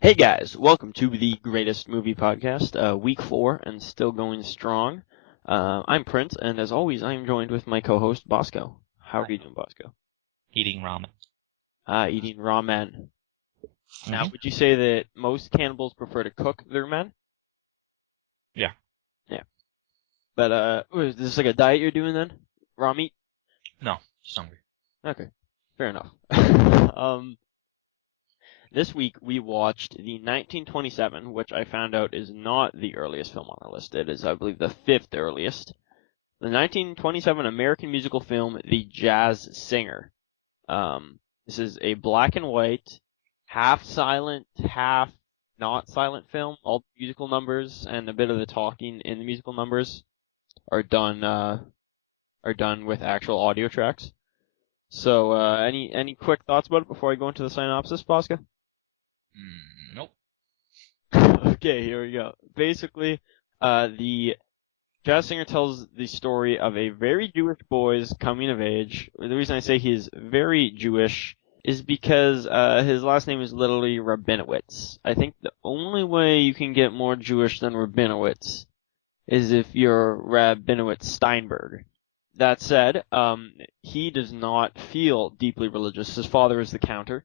Hey guys, welcome to the Greatest Movie Podcast, week 4, and still going strong. I'm Prince, and as always, I am joined with my co-host, Bosco. How are you doing, Bosco? Eating ramen. Eating ramen. Now, Mhm. would you say that most cannibals prefer to cook their men? Yeah. Yeah. But, is this like a diet you're doing then? Raw meat? No, just hungry. Okay. Fair enough. This week we watched the 1927, which I found out is not the earliest film on our list. It is, I believe, the 5th earliest. The 1927 American musical film, The Jazz Singer. This is a black and white, half silent, half not silent film. All the musical numbers and a bit of the talking in the musical numbers are done with actual audio tracks. So, any quick thoughts about it before I go into the synopsis, Bosca? Nope. Okay, here we go. Basically, the Jazz Singer tells the story of a very Jewish boy's coming of age. The reason I say he is very Jewish is because his last name is literally Rabinowitz. I think the only way you can get more Jewish than Rabinowitz is if you're Rabinowitz Steinberg. That said, he does not feel deeply religious. His father is the cantor.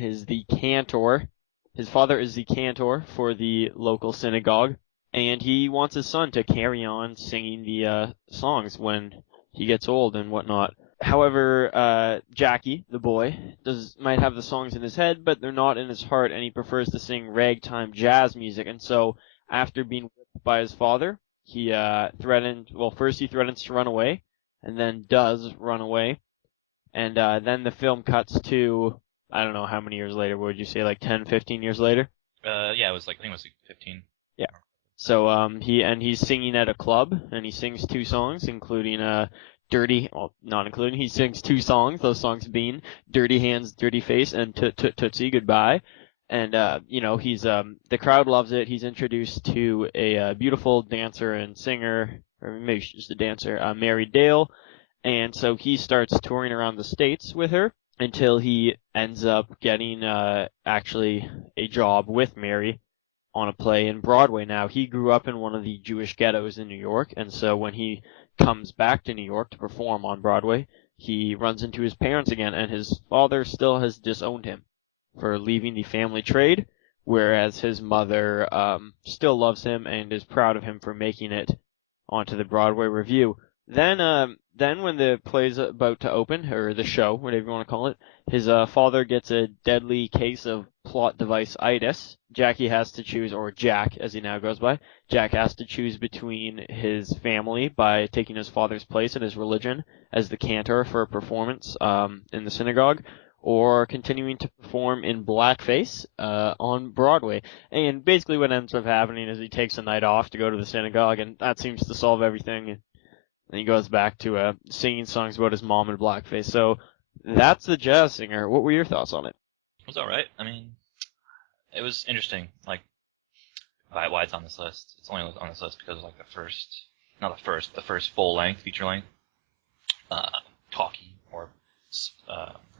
Is the cantor. His father is the cantor for the local synagogue, and he wants his son to carry on singing the songs when he gets old and whatnot. However, Jackie, the boy, might have the songs in his head, but they're not in his heart, and he prefers to sing ragtime jazz music. And so, after being whipped by his father, he first he threatens to run away, and then does run away. And then the film cuts to, I don't know how many years later, would you say, like 10, 15 years later? Yeah, I think it was like 15. Yeah. So he's singing at a club, and he sings two songs, including not including, he sings two songs, those songs being Dirty Hands, Dirty Face, and Tootsie Goodbye. And he's the crowd loves it. He's introduced to a beautiful dancer and singer, or maybe she's just a dancer, Mary Dale. And so he starts touring around the States with her until he ends up getting actually a job with Mary on a play in Broadway. Now, he grew up in one of the Jewish ghettos in New York, and so when he comes back to New York to perform on Broadway, he runs into his parents again, and his father still has disowned him for leaving the family trade, whereas his mother still loves him and is proud of him for making it onto the Broadway review. Then when the play's about to open, or the show, whatever you want to call it, his father gets a deadly case of plot device-itis. Jackie has to choose, or Jack, as he now goes by, Jack has to choose between his family by taking his father's place in his religion as the cantor for a performance in the synagogue, or continuing to perform in blackface on Broadway. And basically what ends up happening is he takes a night off to go to the synagogue, and that seems to solve everything. And he goes back to singing songs about his mom in blackface. So that's The Jazz Singer. What were your thoughts on it? It was alright. I mean, it was interesting, like, why it's on this list. It's only on this list because of, like, the first full-length, feature-length, talkie, or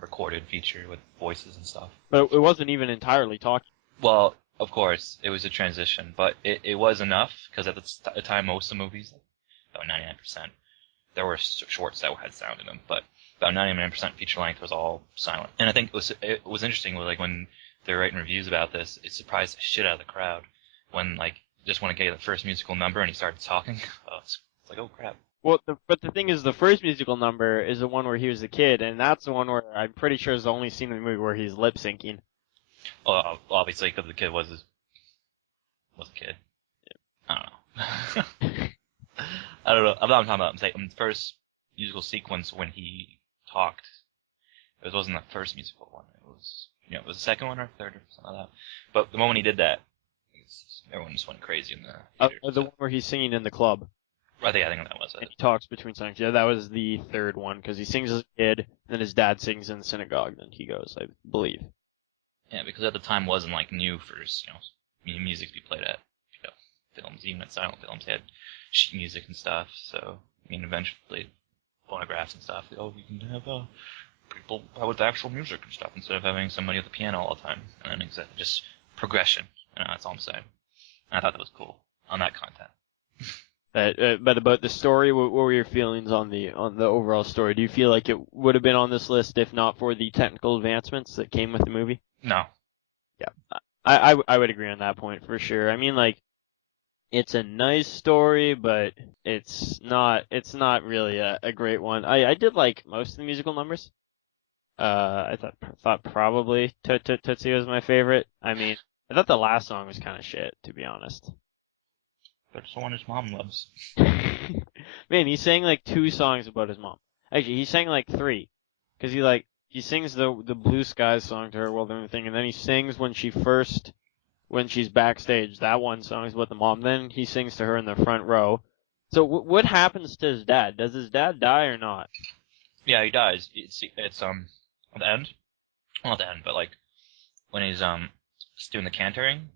recorded feature with voices and stuff. But it wasn't even entirely talking. Well, of course, it was a transition, but it was enough, because at the time, most of the movies, about 99%. There were shorts that had sound in them, but about 99% feature length was all silent. And I think it was interesting, like when they're writing reviews about this, it surprised the shit out of the crowd when like just want to get the first musical number and he started talking. It's like, oh crap. Well, but the thing is, the first musical number is the one where he was a kid, and that's the one where I'm pretty sure is the only scene in the movie where he's lip syncing. Obviously, because the kid was a kid. I don't know. I don't know. I'm not talking about. I'm saying the first musical sequence when he talked. It wasn't the first musical one. It was the second one or third or something like that. But the moment he did that, everyone just went crazy in the theater. The one where he's singing in the club. I think that was it. And he talks between songs. Yeah, that was the third one, because he sings as a kid, then his dad sings in the synagogue, then he goes, I believe. Yeah, because at the time wasn't like new for music to be played at films, even at silent films, they had sheet music and stuff. So eventually phonographs and stuff. Oh, you can have people with actual music and stuff instead of having somebody at the piano all the time. And then just progression. That's all I'm saying. And I thought that was cool on that content. But about the story, what were your feelings on the overall story? Do you feel like it would have been on this list if not for the technical advancements that came with the movie? No. Yeah, I would agree on that point for sure. I mean, like, it's a nice story, but it's not really a great one. I did like most of the musical numbers. I thought probably Tootsie was my favorite. I mean, I thought the last song was kind of shit, to be honest. That's the one his mom loves. Man, he sang like 2 songs about his mom. Actually, he sang like 3, because he sings the Blue Skies song to her while doing the thing, and then he sings when she's backstage. That one song is about the mom. Then he sings to her in the front row. So what happens to his dad? Does his dad die or not? Yeah, he dies. It's at the end. Well, not the end, but like when he's doing the cantering.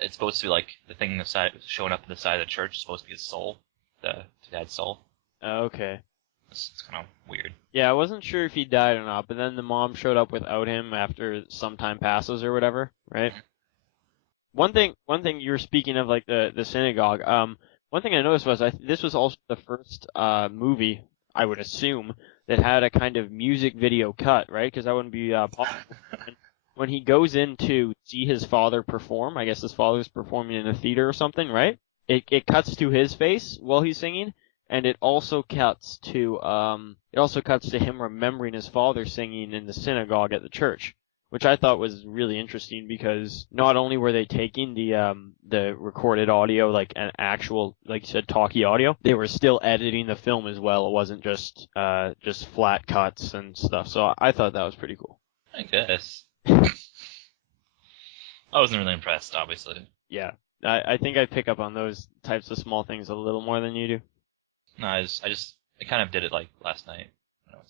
It's supposed to be like the thing the side showing up at the side of the church is supposed to be his soul, the dad's soul. Okay. It's kind of weird. Yeah, I wasn't sure if he died or not, but then the mom showed up without him after some time passes or whatever, right? One thing you were speaking of, like the synagogue. One thing I noticed was this was also the first movie, I would assume, that had a kind of music video cut, right? Because that wouldn't be possible. When he goes in to see his father perform, I guess his father's performing in a theater or something, right? It cuts to his face while he's singing, and it also cuts to him remembering his father singing in the synagogue at the church, which I thought was really interesting because not only were they taking the recorded audio, like an actual, like you said, talkie audio, they were still editing the film as well. It wasn't just flat cuts and stuff. So I thought that was pretty cool. I guess. I wasn't really impressed, obviously. Yeah, I think I pick up on those types of small things a little more than you do. No, I kind of did it like last night when I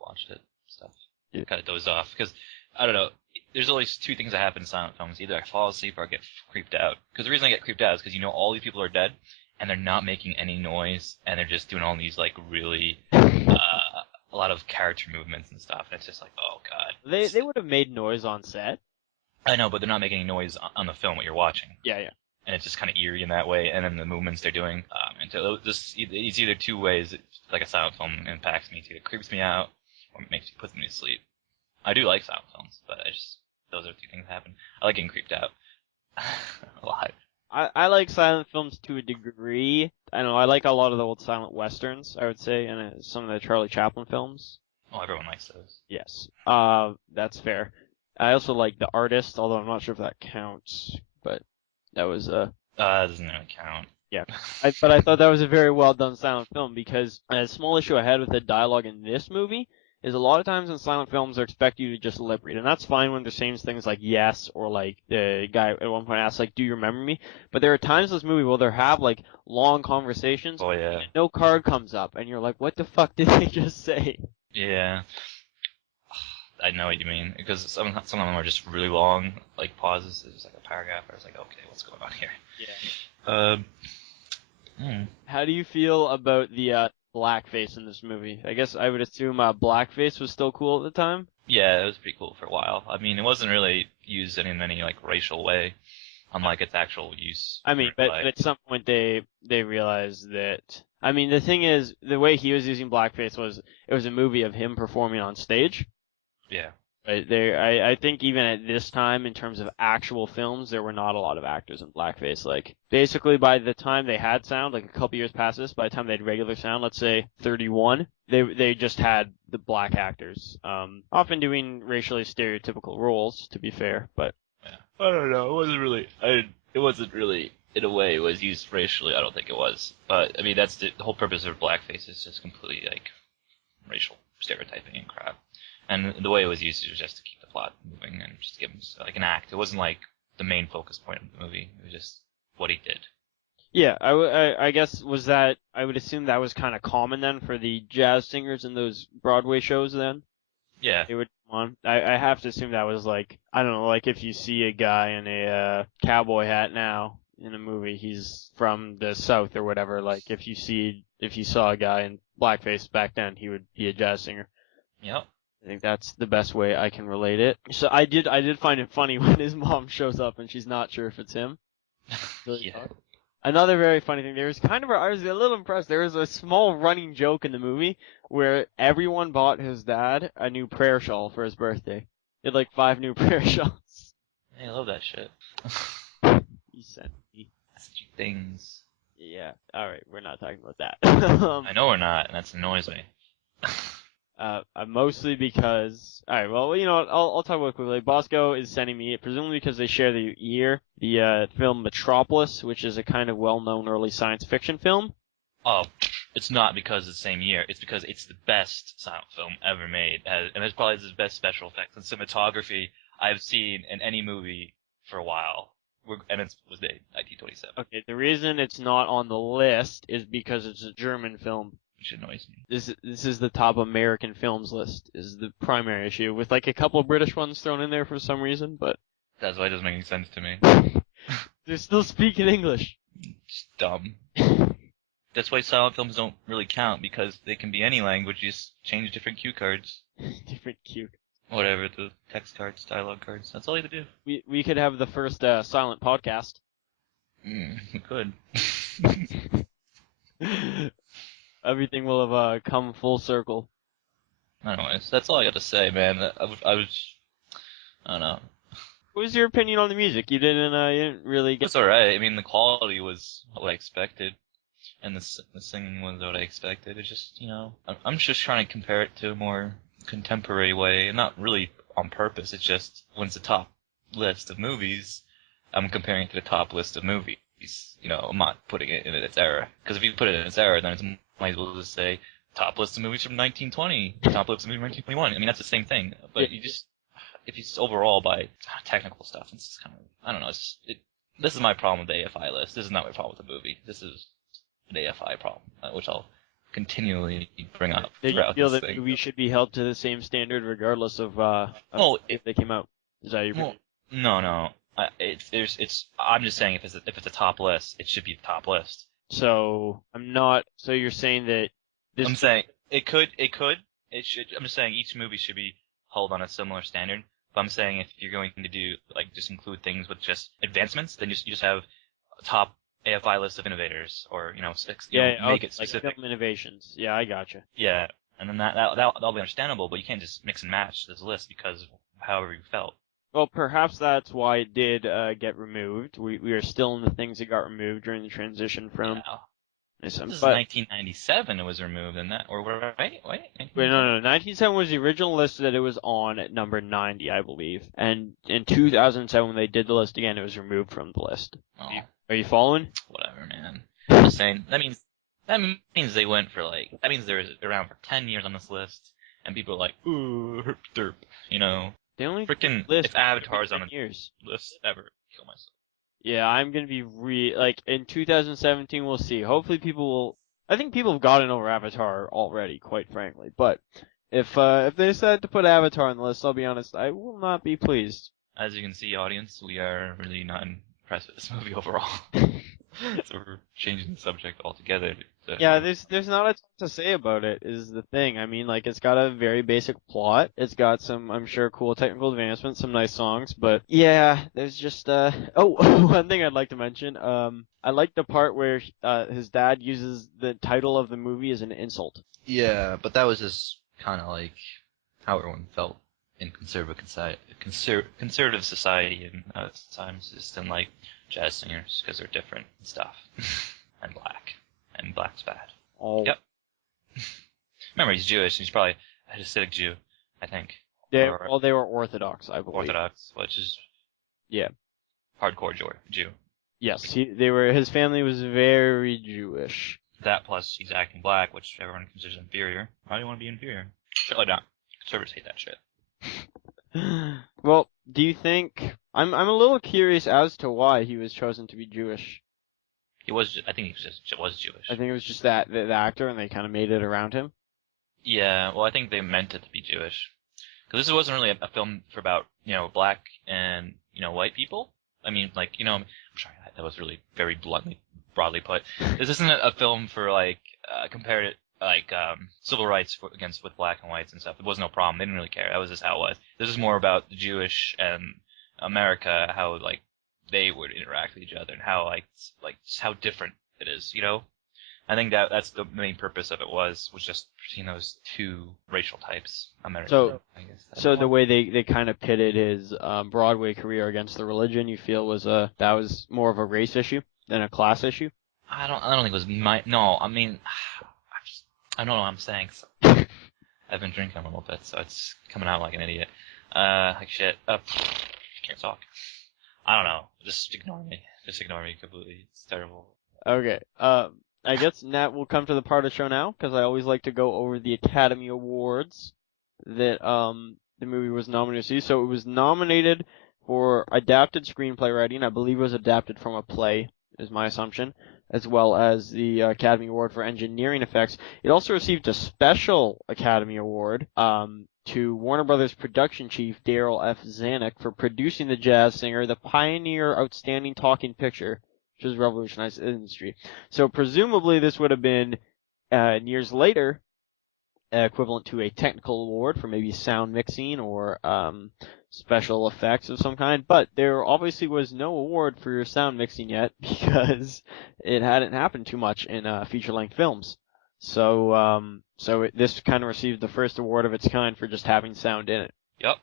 watched it and stuff. Yeah. Kind of dozed off because I don't know. There's always 2 things that happen in silent films: either I fall asleep or I get creeped out. Because the reason I get creeped out is because all these people are dead and they're not making any noise and they're just doing all these like really a lot of character movements and stuff. And it's just like, oh god. They would have made noise on set. I know, but they're not making any noise on the film what you're watching. Yeah. And it's just kind of eerie in that way, and then the movements they're doing. And so it's either 2 ways, like a silent film impacts me. It either creeps me out or puts me to sleep. I do like silent films, but those are 2 things that happen. I like getting creeped out a lot. I like silent films to a degree. I know I like a lot of the old silent westerns, I would say, and some of the Charlie Chaplin films. Oh, everyone likes those. Yes. That's fair. I also like The Artist, although I'm not sure if that counts, but that was that doesn't really count. Yeah. But I thought that was a very well done silent film because a small issue I had with the dialogue in this movie is a lot of times in silent films they expect you to just lip read, and that's fine when they're saying things like yes or like the guy at one point asks like, "Do you remember me?" But there are times in this movie where they have like long conversations. Oh yeah. And no card comes up, and you're like, "What the fuck did they just say?" Yeah. I know what you mean because some of them are just really long, like pauses. It's like a paragraph. I was like, okay, what's going on here? Yeah. How do you feel about the blackface in this movie? I guess I would assume blackface was still cool at the time. Yeah, it was pretty cool for a while. I mean, it wasn't really used in any like racial way, unlike its actual use. I mean, but at some point they realized that. I mean, the thing is, the way he was using blackface was it was a movie of him performing on stage. Yeah. But I think even at this time, in terms of actual films, there were not a lot of actors in blackface. Like, basically by the time they had sound, like a couple years past this, by the time they had regular sound, let's say 31, they just had the black actors, often doing racially stereotypical roles, to be fair, but. Yeah. I don't know, it wasn't really, in a way, it was used racially, I don't think it was. But, I mean, that's the whole purpose of blackface is just completely, like, racial stereotyping and crap. And the way it was used was just to keep the plot moving and just give him like an act. It wasn't like the main focus point of the movie. It was just what he did. Yeah, I guess I would assume that was kind of common then for the jazz singers in those Broadway shows then. Yeah. They would come on. I have to assume that was like, I don't know, like if you see a guy in a cowboy hat now in a movie, he's from the South or whatever. Like if you saw a guy in blackface back then, he would be a jazz singer. Yep. I think that's the best way I can relate it. So I did find it funny when his mom shows up and she's not sure if it's him. Really Yeah. odd. Another very funny thing, I was a little impressed. There was a small running joke in the movie where everyone bought his dad a new prayer shawl for his birthday. He had like 5 new prayer shawls. Hey, I love that shit. He sent me. Things. Yeah. Alright, we're not talking about that. I know we're not, and that annoys me. Mostly because, alright, well, you know what, I'll talk about it quickly. Bosco is sending me, presumably because they share the year, the film Metropolis, which is a kind of well-known early science fiction film. Oh, it's not because it's the same year. It's because it's the best silent film ever made, and it's probably the best special effects and cinematography I've seen in any movie for a while. And it was made 1927, Okay, the reason it's not on the list is because it's a German film. which annoys me. This is the top American films list, is the primary issue, with like a couple of British ones thrown in there for some reason, but That's why it doesn't make any sense to me. they're still speaking English. It's dumb. That's why silent films don't really count, because they can be any language, you just change different cue cards. Different cue. Whatever, the text cards, dialogue cards, that's all you have to do. We could have the first silent podcast. We could. Everything will have come full circle. Anyways, that's all I got to say, man. I don't know. What was your opinion on the music? You didn't really It get. was alright. I mean, the quality was what I expected, and the singing was what I expected. It's just, I'm just trying to compare it to a more contemporary way, and not really on purpose. It's just, when it's the top list of movies, I'm comparing it to the top list of movies. I'm not putting it in its era. Because if you put it in its era, then it's might as well just say, top list of movies from 1920, top list of movies from 1921. I mean, that's the same thing. But if you just overall by technical stuff, it's just kind of, I don't know, this is my problem with the AFI list. This is not my problem with the movie. This is an AFI problem, which I'll continually bring up Did you throughout feel this that thing. we should be held to the same standard regardless of if they came out? Is that your opinion? No. I'm just saying if it's a top list, it should be the top list. So So you're saying that this? I'm saying it should. I'm just saying each movie should be held on a similar standard. But I'm saying if you're going to do just include things with just advancements, then you just have a top AFI list of innovators, or make it specific. Like film innovations. Yeah, I gotcha. Yeah, and then that'll be understandable. But you can't just mix and match this list because of however you felt. Well, perhaps that's why it did get removed. We are still in the things that got removed during the transition from. Yeah. This is 1997. It was removed, and that right? Wait, no. 1997 was the original list that it was on at number 90, I believe. And in 2007, when they did the list again, it was removed from the list. Oh. Are you following? Whatever, man. I'm just saying that means they went for that means they were around for 10 years on this list, and people are like, ooh, herp derp, They only freaking list if Avatar's on a years. list ever, kill myself. Yeah, I'm gonna be in 2017 we'll see. Hopefully I think people have gotten over Avatar already, quite frankly. But if they decide to put Avatar on the list, I'll be honest, I will not be pleased. As you can see, audience, we are really not impressed with this movie overall. So we're changing the subject altogether. Yeah, there's not a ton to say about it, is the thing. I mean, it's got a very basic plot. It's got some, I'm sure, cool technical advancements, some nice songs, but yeah, there's just, one thing I'd like to mention, I like the part where, his dad uses the title of the movie as an insult. Yeah, but that was just kind of how everyone felt in conservative society in times, just in jazz singers, because they're different and stuff, and black's bad. Oh. Yep. Remember, he's Jewish. He's probably a Hasidic Jew, I think. They were Orthodox, I believe. Orthodox, which is hardcore Jew. Yes, his family was very Jewish. That plus he's acting black, which everyone considers inferior. Why do you want to be inferior? Surely not. Conservatives hate that shit. Well, do you think I'm a little curious as to why he was chosen to be Jewish. I think he was Jewish. I think it was just that the actor, and they kind of made it around him. Yeah, well, I think they meant it to be Jewish, because this wasn't really a film for about black and white people. I mean, I'm sorry, that was really very broadly put. This isn't a film for civil rights with black and whites and stuff. It was no problem. They didn't really care. That was just how it was. This is more about the Jewish and America, how like they would interact with each other and how like just how different it is. I think that's the main purpose of it was just between those two racial types. American, So, I guess. so the way they kind of pitted his Broadway career against the religion, you feel that was more of a race issue than a class issue? I don't think it was no. I mean, I don't know what I'm saying. So. I've been drinking a little bit, so it's coming out like an idiot. Like shit. Can't talk. I don't know. Just ignore me. Just ignore me completely. It's terrible. Okay. I guess Nat will come to the part of the show now, because I always like to go over the Academy Awards that the movie was nominated to. So it was nominated for adapted screenplay writing. I believe it was adapted from a play, is my assumption, as well as the Academy Award for engineering effects. It also received a special Academy Award to Warner Brothers production chief Daryl F. Zanuck for producing The Jazz Singer, the pioneer outstanding talking picture, which has revolutionized the industry. So presumably this would have been years later equivalent to a technical award for maybe sound mixing or special effects of some kind, but there obviously was no award for your sound mixing yet because it hadn't happened too much in feature-length films. So this kind of received the first award of its kind for just having sound in it. Yep.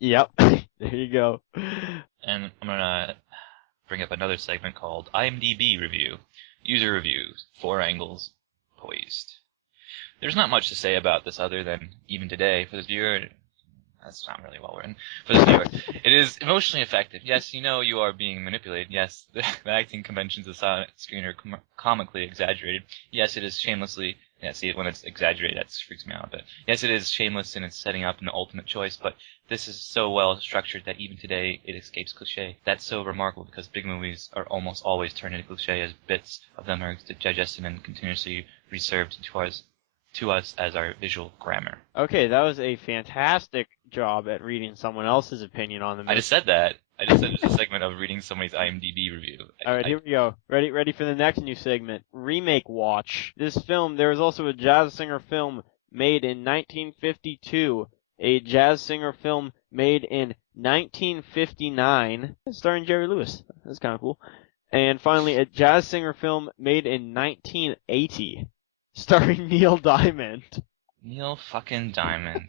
Yep. There you go. And I'm gonna bring up another segment called IMDb Review. User reviews. 4 angles. Poised. There's not much to say about this other than, even today, for the viewer, that's not really well written, for the viewer, it is emotionally effective. Yes, you are being manipulated. Yes, the acting conventions of the silent screen are comically exaggerated. Yes, it is shamelessly, see, when it's exaggerated, that freaks me out a bit. Yes, it is shameless in its setting up an ultimate choice, but this is so well structured that even today it escapes cliché. That's so remarkable because big movies are almost always turned into cliché as bits of them are digested and continuously reserved to us as our visual grammar. Okay, that was a fantastic job at reading someone else's opinion on the movie. I just said that. I just said it was a segment of reading somebody's IMDb review. Alright, here we go. Ready for the next new segment. Remake Watch. This film, there was also a Jazz Singer film made in 1952, a Jazz Singer film made in 1959, starring Jerry Lewis. That's kind of cool. And finally, a Jazz Singer film made in 1980. Starring Neil Diamond. Neil fucking Diamond.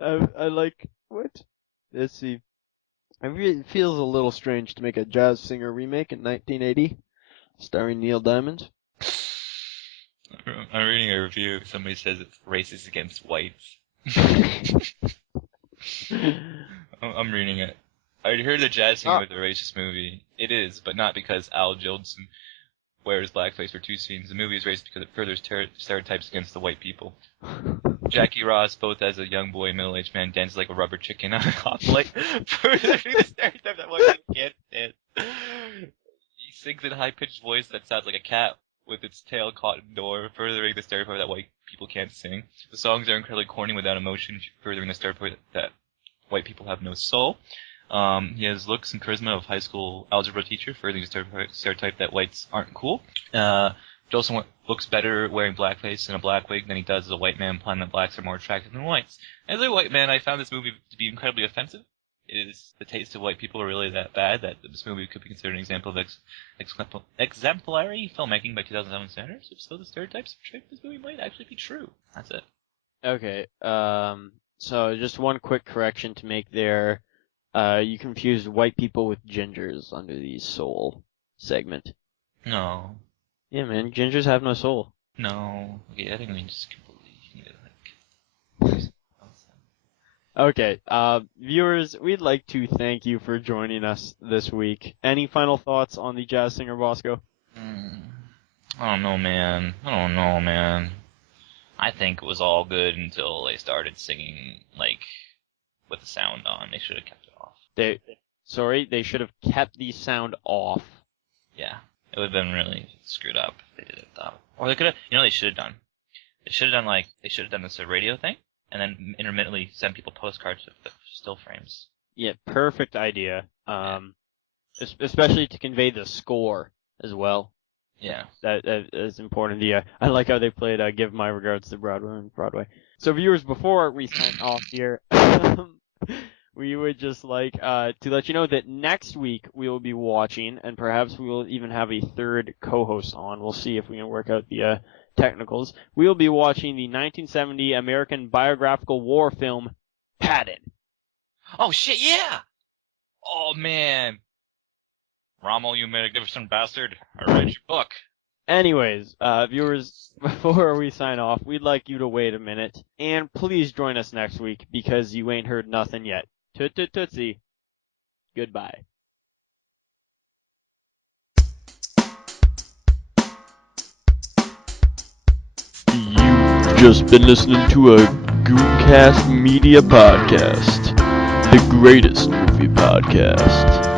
I like, what? Let's see. It feels a little strange to make a Jazz Singer remake in 1980, starring Neil Diamond. I'm reading a review. Somebody says it's racist against whites. I'm reading it. I heard the Jazz Singer was a racist movie. It is, but not because Al Jolson wears blackface for 2 scenes. The movie is racist because it furthers stereotypes against the white people. Jackie Ross, both as a young boy and middle-aged man, dances like a rubber chicken on a hoplite, furthering the stereotype that white people can't dance. He sings in a high-pitched voice that sounds like a cat with its tail caught in the door, furthering the stereotype that white people can't sing. The songs are incredibly corny without emotion, furthering the stereotype that white people have no soul. He has looks and charisma of high school algebra teacher, furthering the stereotype that whites aren't cool. Jolson looks better wearing blackface and a black wig than he does as a white man, implying that blacks are more attractive than whites. As a white man, I found this movie to be incredibly offensive. The taste of white people are really that bad that this movie could be considered an example of exemplary filmmaking by 2007 standards. If so, the stereotypes portrayed in this movie might actually be true. That's it. Okay, so just one quick correction to make there. You confused white people with gingers under the soul segment. No. Yeah, man, gingers have no soul. No. Okay, I think we just completely need to, Okay, viewers, we'd like to thank you for joining us this week. Any final thoughts on the Jazz Singer, Bosco? I don't know, man. I think it was all good until they started singing, with the sound on. They should have kept it off. They should have kept the sound off. Yeah. It would have been really screwed up if they did it that way. Or they could have, they should have done? They should have done this radio thing, and then intermittently send people postcards with the still frames. Yeah, perfect idea. Especially to convey the score as well. Yeah. That is important. I like how they played Give My Regards to Broadway. So viewers, before we sign off here, we would just like to let you know that next week we will be watching, and perhaps we will even have a third co-host on. We'll see if we can work out the technicals. We will be watching the 1970 American biographical war film, Padded. Oh shit, yeah! Oh man. Rommel, you magnificent bastard. I read your book. Anyways, viewers, before we sign off, we'd like you to wait a minute, and please join us next week, because you ain't heard nothing yet. Toot-toot-tootsie. Goodbye. You've just been listening to a Gooncast Media Podcast, the greatest movie podcast.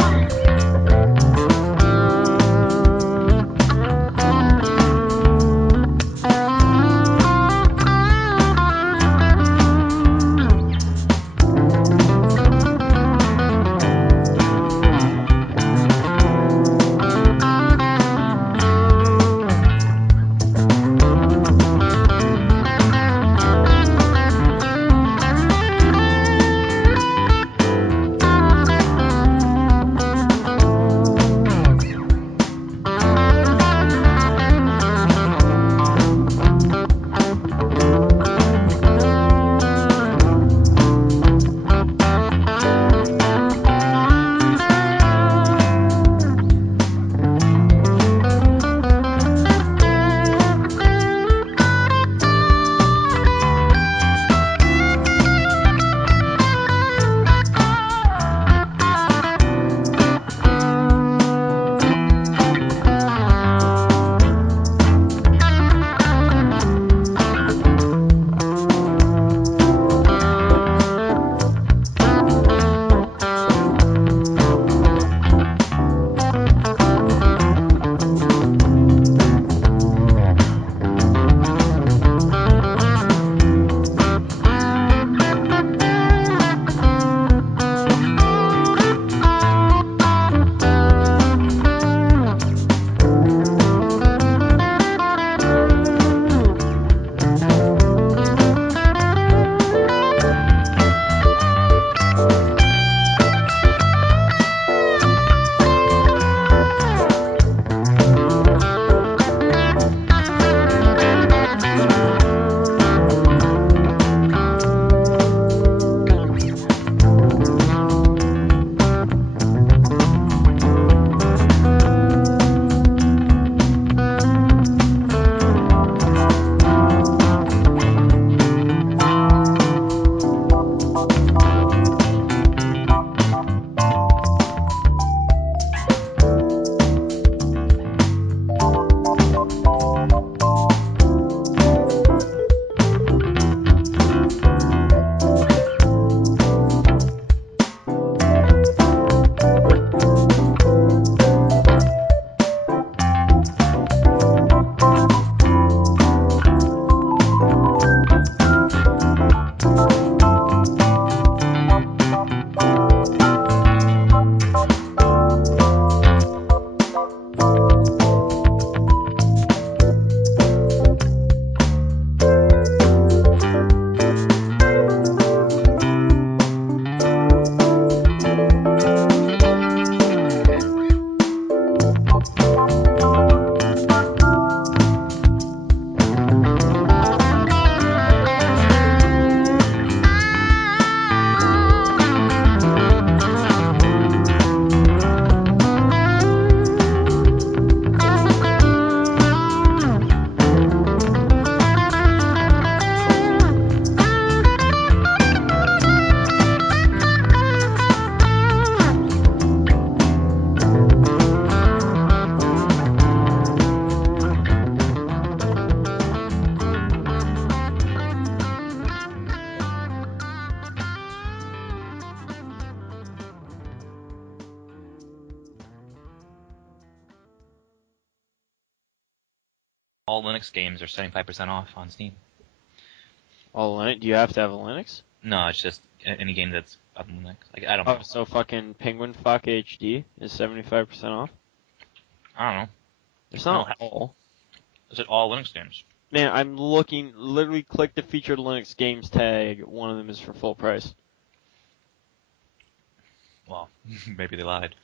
All Linux games are 75% off on Steam. All Linux? Do you have to have a Linux? No, it's just any game that's on Linux. Like, I don't Oh, know. so fucking Penguin Fuck HD is 75% off? I don't know. It's I not don't have. all. Is it all Linux games? Man, I'm looking. Literally, click the featured Linux games tag. One of them is for full price. Well, maybe they lied.